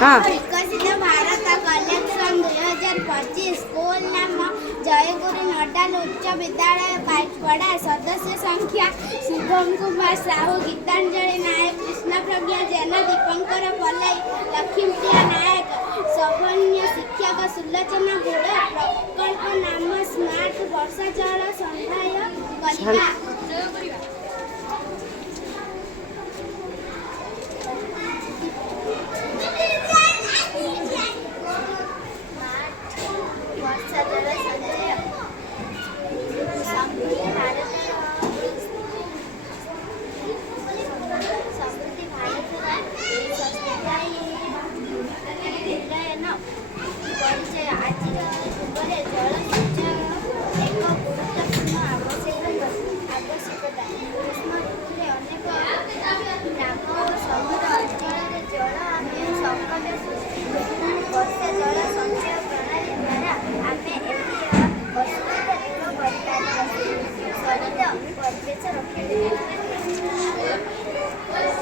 विकसित Bharat collection 2025 school नाम जयगुरु नोडाल उच्च विद्यालय पाइकड़ा सदस्य संख्या शुभम कुमार साहू गीतांजलि नायक कृष्ण प्रज्ञा जैन दीपंकर पलाई लक्ष्मीप्रिया नायक सौभन्य शिक्षक सुलोचना गुड़ प्रकल्प नाम स्मार्ट वर्षा जल संधाय करवा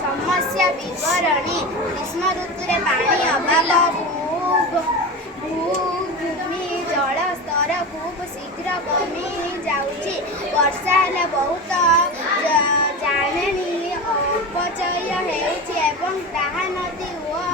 समस्या विवरणी ग्रीष्म ऋतु में पानी अभाव भूमि जल स्तर खूब शीघ्र कमी जाऊँगी वर्षा हेले बहुत जाने अपचय होती नदी और